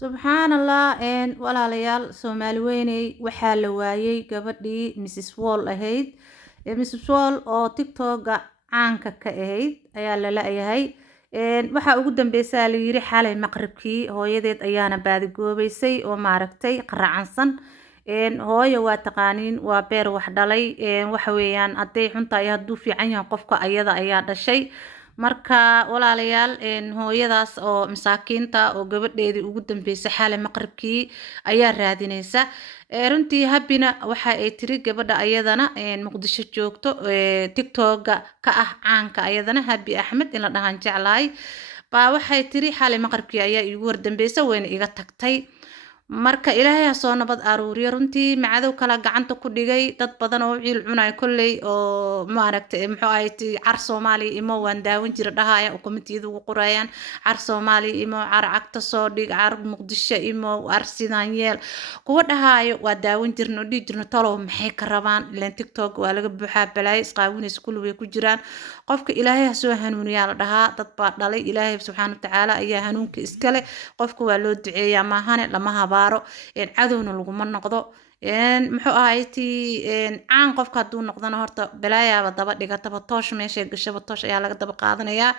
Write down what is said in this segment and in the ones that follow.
subxaanallah walaalayaal soomaali weyney waxaa la waayay gabadhii mrs wall ahayd mrs wall oo tiktoka caanka ka ahayd ayaa la la-yahay waxaa ugu dambeysaa la yiri xalay maqribkii hooyadeed ayaana baadigoobeysay oo maaragtay qaracansan hooyo waa taqaaniin waa beer wax dhalay waxa weeyaan hadday xunta iyo hadduu fiican yahay qofka ayada ayaa dhashay marka walaalayaal hooyadaas oo masaakiinta oo gabadheedii ugu dambeysay xalay maqribkii ayaa raadinaysa runtii habina waxa ay tiri gabadha ayadana muqdisho joogto tiktoka ka ah caanka ayadana habi axmed in la dhahan jeclahay baa waxay tiri xalay maqribkii ayaa iigu wardambeysay wayna iga tagtay marka ilaahay ha soo nabad aruuriyo runtii macadow kala gacanta ku dhigay dad badan oo ciil cunay kolley oo maaragtay muxuu ahayd car Soomaali imo waan daawan jira dhahaya oo komitiyada ugu qorayaan car Soomaali imo car cagta soo dhig car Muqdisho imo car sidaan yeel kuwa dhahayo waa daawan jirno dhig jirno talow maxay ka rabaan ileen TikTok waa laga buuxaa balaay isqaawinays kullu way ku jiraan qofka ilaahay ha soo hanuuniyaa la dhahaa dad baa dhalay ilaahay subxaanahu wa ta'aala ayaa hanuunka iskale qofka waa loo duceeyaa maahane lama habaaro cadowna laguma noqdo muxuu ahayti caan qofka hadduu noqdana horta balaayaaba daba dhigataba toosh meeshay gashaba toosh ayaa laga daba qaadanayaa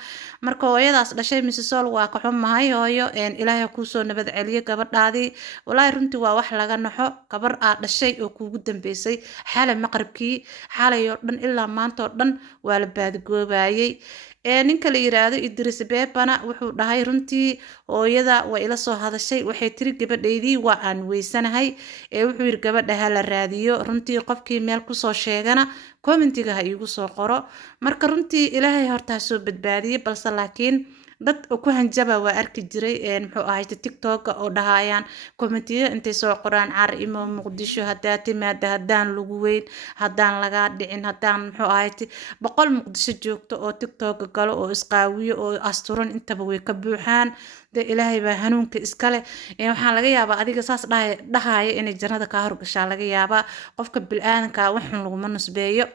marka hooyadaas dhashay mrs sol waa ka xumahay hooyo ilaahay kuusoo nabad celiyo gabadhaadii walaahi runtii waa wax laga naxo gabar aad dhashay oo kuugu dambeysay xalay maqribkii xalay oo dhan ilaa maanta oo dhan waa la baadigoobayay ninka la yiraahdo Idris Beebana wuxuu dhahay runtii hooyada way ila soo hadashay waxay tiri gabadheydii waa aan weysanahay wuxuu yiri gabadha la raadiyo runtii qofkii meel ku soo sheegana commentiga ha iigu soo qoro marka runtii ilaahay horta soo badbaadiyay balse laakiin dad ku hanjaba waa arki jiray muxuu ahayd TikTok oo dhahayaan commentiyo intay soo qoraan car imo Muqdisho hadaa timaada hadaan lagu weyn hadaan laga dhicin hadaan muxuu ahayd boqol Muqdisho joogto oo TikTok galo oo isqaawiyo oo asturan intaba way ka buuxaan de ilaahay baa hanuunka iskale waxaan laga yaabaa adiga saas dhahaya inay jannada ka horgashaa laga yaabaa qofka bilaadanka waxan laguma nusbeeyo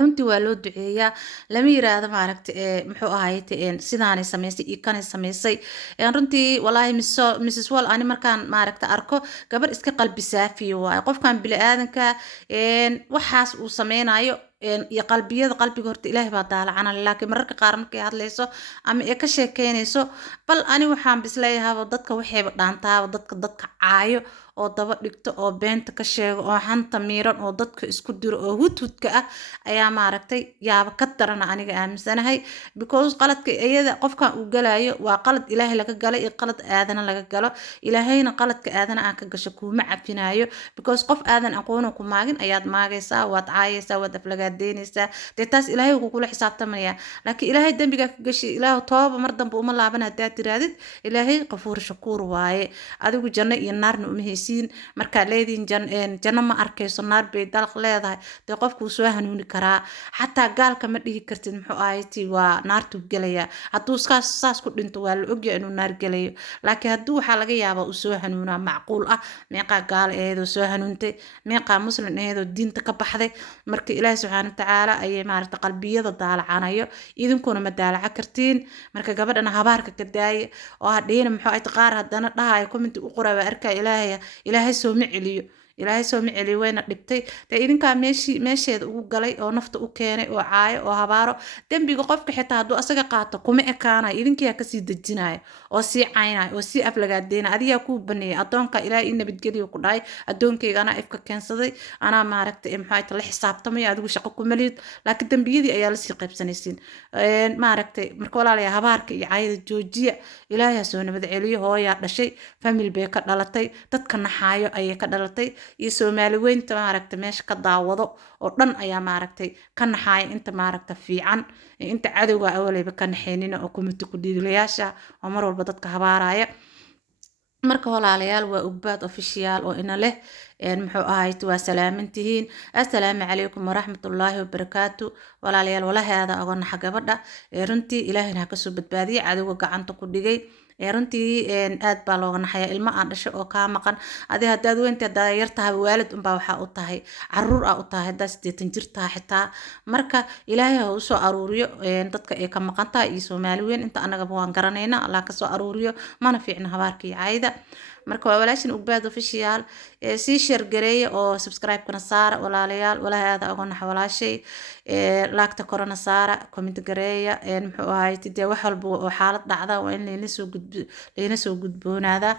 runtii waa loo duceeyaa lama yiraahdo maaragtay muxuu ahayd sidaanay samaysay iyo kanay samaysay runtii walaahi mrs wall ani markaan maaragtay arko gabar iska qalbi saafiyo waaye qofkan bilaadanka waxaas uu sameynayo iyo qalbiga horta ilaahay baa daalacana laakiin mararka qaar markay hadlayso ama ay ka sheekeynayso bal ani waxaan bisleeyahay dadka waxayba dhaantaaba dadka caayo oo daba dhigto oo beenta ka sheego oo xanta miiran oo dadka isku diro oo hudhudka ah ayaa maaragtay yaaba ka darana aniga aaminsanahay because qaladka iyada qofkan uu galayo waa qalad ilaahay laga galay iyo qalad aadana laga galo ilaahayna qaladka aadana aan ka gasho kuma cafinayo because qof aadan aqoon ku maagin ayaad maagaysaa waad caayaysaa waad aflagaadeynaysaa dee taas ilaahay uu kula xisaabtamaya laakiin ilaahay dambiga ka gashay ilaahu tooba mar dambe uma laaban hadaa tiraadid ilaahay qafuur shakuur waaye adigu janno iyo naarna uma haysiin markaa leediin janno ma arkayso naar bay dalq leedahay dee qofkuu soo hanuuni karaa xataa gaalka ma dhihi kartid muxuu ahayti waa naartuu gelayaa hadduu saas ku dhinto waa la ogyahay inuu naar gelayo laakiin hadduu waxaa laga yaabaa uu soo hanuunaa macquul ah meeqaa gaal aheedoo soo hanuuntay meeqaa muslim aheedoo diinta ka baxday marka ilaahi subxaana watacaala ayay maaragta qalbiyada daalacanayo idinkuna ma daalaca kartiin marka gabadhana habaarka ka daaya oo hadhiina muxuu ahayti qaar haddana dhahaya commenti u qoraa waa arkaa ilaahay soo ma celiyo ilaahay soo ma celiyo wayna dhibtay dee idinkaa meesheeda ugu galay oo nafta u keenay oo caayo oo habaaro dembiga qofka xitaa hadduu asaga qaato kuma ekaanayo idinkiyaa kasii dejinayo oo sii caynayo oo sii aflagaadeynaya adigaa kuu baneeyay addoonka ilaahay in nabadgeliyo ku dhahay addoonkayga anaa ifka keensaday anaa maaragtay maxaa la xisaabtamaya adigu shaqo kuma lihid laakiin dembiyadii ayaa lasii qaybsanaysiin maaragtay marka walaalayaa habaarka iyo caayada joojiya ilaahay ha soo nabad celiyo hooyaa dhashay famil bay ka dhalatay dadka naxaayo ayay ka dhalatay iyo Soomaali weynta maaragtay meesha ka daawado oo dhan ayaa maaragtay ka naxaaya inta maaragtay fiican inta cadowga awaleyba ka naxeenina oo kumiti ku dhiilayaasha oo mar walba dadka habaaraya marka walaalayaal waa ugbaad official oo ina leh muxuu ahayd waa salaamantihiin assalaamu calaykum waraxmatullaahi wabarakaatu walaalayaal walaheeda oga naxa gabadha runtii ilaahayna ha kasoo badbaadiye cadowga gacanta ku dhigay runtii aad baa looga naxaya ilmo aan dhashay oo kaa maqan adi haddaad weynta haddaa yar tahay waalid unbaa waxaa u tahay caruur aa u tahay haddaa 80 jir tahay xitaa marka ilaahay ha usoo aruuriyo dadka ay ka maqan tahay iyo soomaali weyn inta annagaba waan garanayna allah ka soo aruuriyo mana fiicna habaarka iyo cayda marka waa walaashin Ugbaad official sii share gareeya oo subscribe-kana saara walaalayaal walaahi aad uga nax walaashay laagta korona saara comment gareeya muxuu ahayd dee wax walba oo xaalad dhacda waa in layna soo gudboonaada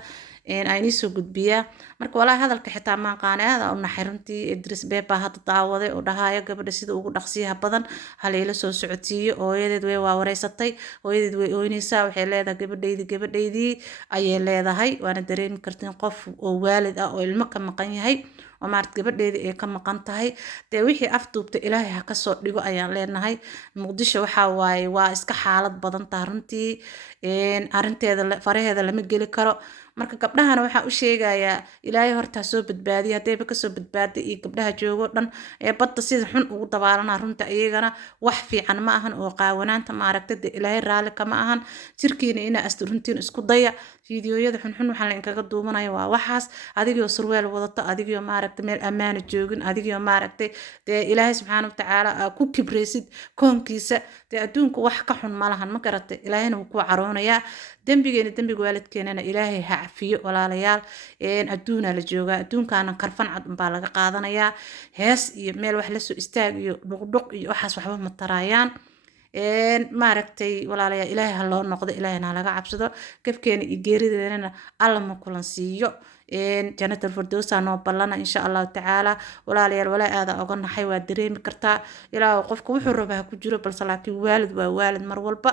ayni soo gudbiyaa marka walaahi hadalka xitaa maan qaanaada u naxay runtii Idris Beba hadda daawaday oo dhahayo gabadha sida ugu dhaqsiyaha badan halayla soo socotiyo hooyadeed way waa wareysatay hooyadeed way ooynaysaa waxay leedahay gabadhaydii ayay leedahay waana dareemi kartiin qof oo waalid ah oo ilmo ka maqan yahay oo maarad gabadheedii ay ka maqan tahay dee wixii afduubta ilaahay ha kasoo dhigo ayaan leenahay muqdisho waxaa waaye waa iska xaalad badan tahay runtii arinteeda faraheeda lama geli karo marka gabdhahana waxaa u sheegayaa ilaahay horta soo badbaadiya hadayba kasoo badbaaday iyo gabdhaha joogo dhan badda sida xun ugu dabaalana runta iyagana wax fiican ma ahan oo qaawanaanta maaragtay dee ilaahay raali kama ahan jirkiina ina asturuntiin isku daya fiidiyoyada xunxun waxaa la inkaga duubanaya waa waxaas adigoo surweel wadato adigoo maaragtay meel ammaana joogin adigoo maaragtay dee ilaahay subxaana watacaala ku kibraysid koonkiisa dee adduunku wax ka xun ma lahan ma garatay ilaahayna wuu ku caroonayaa dembigeena dembiga waalidkeenana ilaahay ha cafiyo walaalayaal adduunaa la joogaa adduunkaana karfan cad unbaa laga qaadanayaa hees iyo meel wax lasoo istaag iyo dhuqdhuq iyo waxaas waxba ma taraayaan maaragtay walaalayaal ilaahay ha loo noqdo ilaahayna laga cabsado gabkeena iyo geerideena alla ma kulan siiyo janatal firdowsa noo ballana insha allahu tacaala walaalayaal walaa aada oga naxay waa dareemi kartaa ilaa qofka wuxuu rabaa ku jiro balse laakiin waalid waa waalid mar walba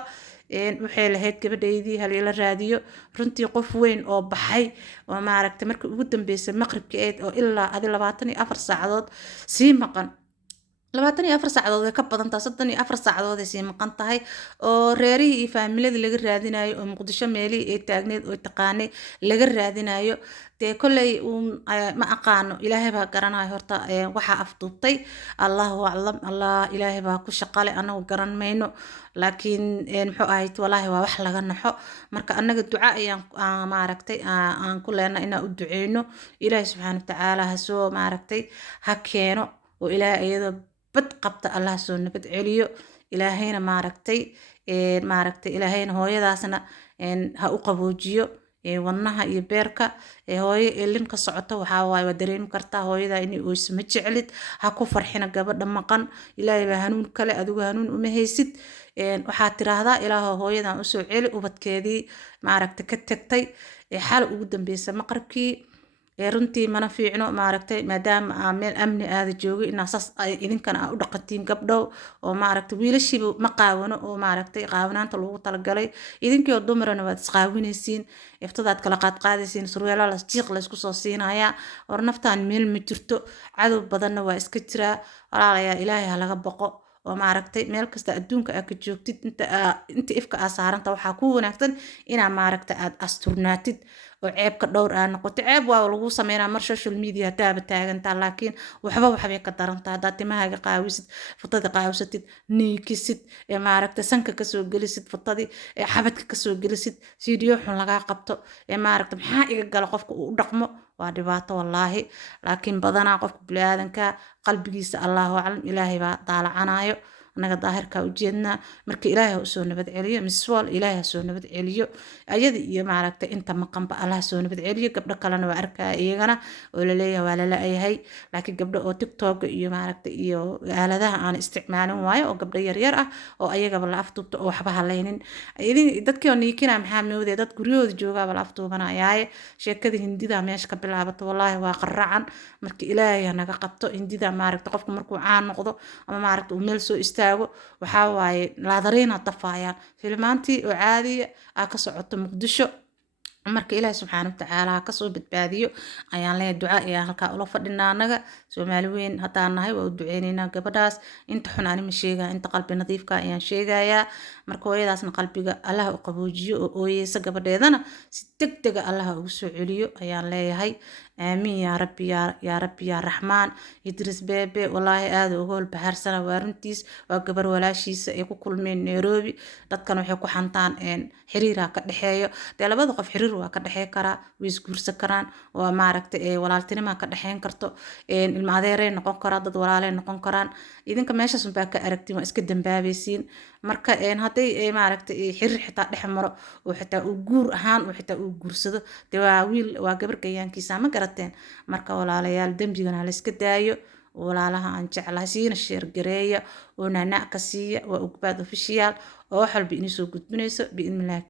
waxay lahayd gabadhaydii halila raadiyo runtii qof weyn oo baxay oo maaragtay markii ugu dambeysay maqribkii eed oo ilaa 24 saacadood sii maqan 24 saacadood way ka badan tahay 34 saacadood ay sii maqan tahay oo reerihii iyo faamiladii laga raadinayo oo muqdisho meelihii ay taagneed oo taqaanay laga raadinayo dee kolley ma aqaano ilaahay baa garanayo horta waxaa afduubtay allahu aclam allah ilaahay baa ku shaqale anagu garan mayno laakiin muxuu ahayd walaahi waa wax laga naxo marka annaga duca ayaan maaragtay aan ku leenaa inaan u duceyno ilaahay subxaana watacaala ha soo maaragtay ha keeno oo ilaahay iyadoo bad qabta allah soo nabad celiyo ilaahayna maaragtay ilaahayna hooyadaasna ha u qaboojiyo wadnaha iyo beerka hooyo ilin ka socoto waxaa waaye waa dareemi kartaa hooyada inay oyso ma jeclid ha ku farxina gabadha maqan ilaahay baa hanuun kale adigu hanuun uma haysid waxaa tiraahdaa ilaaho hooyadan usoo celi ubadkeedii maaragtay ka tagtay xal ugu dambeysa maqribkii runtii mana fiicno maaragtay maadaama meel amni aada joogay inaa saas idinkana u dhaqatiin gabdhow oo maaragtay wiilashiiba ma qaawano oo maaragtay qaawanaanta loogu talagalay idinkii oo dumarana waad isqaawinaysiin iftadaad kala qaadqaadaysiin surweela la jiiq laysku soo siinayaa war naftaan meel ma jirto cadow badanna waa iska jiraa walaalayaa ilaahay ha laga boqo oo maaragtay meel kasta adduunka aad ka joogtid inta ifka aa saaranta waxaa ku wanaagsan inaa maaragtay aad asturnaatid oo ceebka dhowr aa noqoto ceeb waa lagu sameynaa mar social media hadaaba taagantaa laakiin waxbay ka darantaa haddaad timahaaga qaawisid futadii qaawisatid niikisid maaragtay sanka kasoo gelisid futadii xabadka kasoo gelisid fiidiyo xun lagaa qabto maaragtay maxaa iga gala qofka uu u dhaqmo waa dhibaato wallaahi laakiin badanaa qofka biniaadanka qalbigiisa allahu aclam ilaahay baa daalacanayo annaga daahirka ujeednaa marka ilaahay usoo nabad celiyo miswal ilaahay soo nabad celiyo ayada iyo maaragtay inta maqanba allah soo nabad celiyo gabdho kalena waa arkaa iyagana oo la leeyahay waa la laayahay laakiin gabdho oo TikTok iyo maaragtay iyo aaladaha aan isticmaalin waayo oo gabdho yaryar ah oo ayagaba la afduubto oo waxba halaynin dadkii oo niikina maxaa moodee dad guryahooda joogaaba la afduubanayaaye sheekada hindida meesha ka bilaabato wallaahi waa qaracan marka ilaahay naga qabto hindida maaragtay qofku markuu caan noqdo ama maaragtay uu meel soo istaago waxaa waaye laadariina dafaayaan filmaantii oo caadiya aa ka socoto muqdisho marka ilaahay subxaana watacaala kasoo badbaadiyo ayaan leeyahay duca ayaan halkaa ula fadhinaa anaga soomaali weyn haddaan nahay waa u duceynaynaa gabadhaas inta xun anima sheegaa inta qalbi nadiifka ayaan sheegayaa marka hooyadaasna qalbiga allaha u qaboojiyo oo ooyeysa gabadheedana si degdega allaha ugu soo celiyo ayaan leeyahay آمين يا ربي يا ربي يا رحمن إدريس بيبي والله هذا وقول بحر سنة وارنتيس وقبر ولا شيء يكون كل من نيروبي dadkan waxay ku xantaan xiriira ka dhaxeeyo dee labada qof xiriir waa ka dhaxeey karaa way isguursan karaan waa maaragtay walaaltinimo ka dhaxeyn karto ilma adeeray noqon karaa dad walaalay noqon karaan idinka meeshaas unbaa ka aragtiin waa iska dambaabaysiin marka hadday maaragtay xiriir xitaa dhex maro oo xitaa uu guur ahaan oo xitaa uu guursado dee waa wiil waa gabar gayaankiisa ma garateen marka walaalayaal dembigana la iska daayo walaalaha aan jeclahay siina sheer gareeya oo nanac ka siiya waa ogbaad official oo wax walba inii soo gudbinayso biidnillaah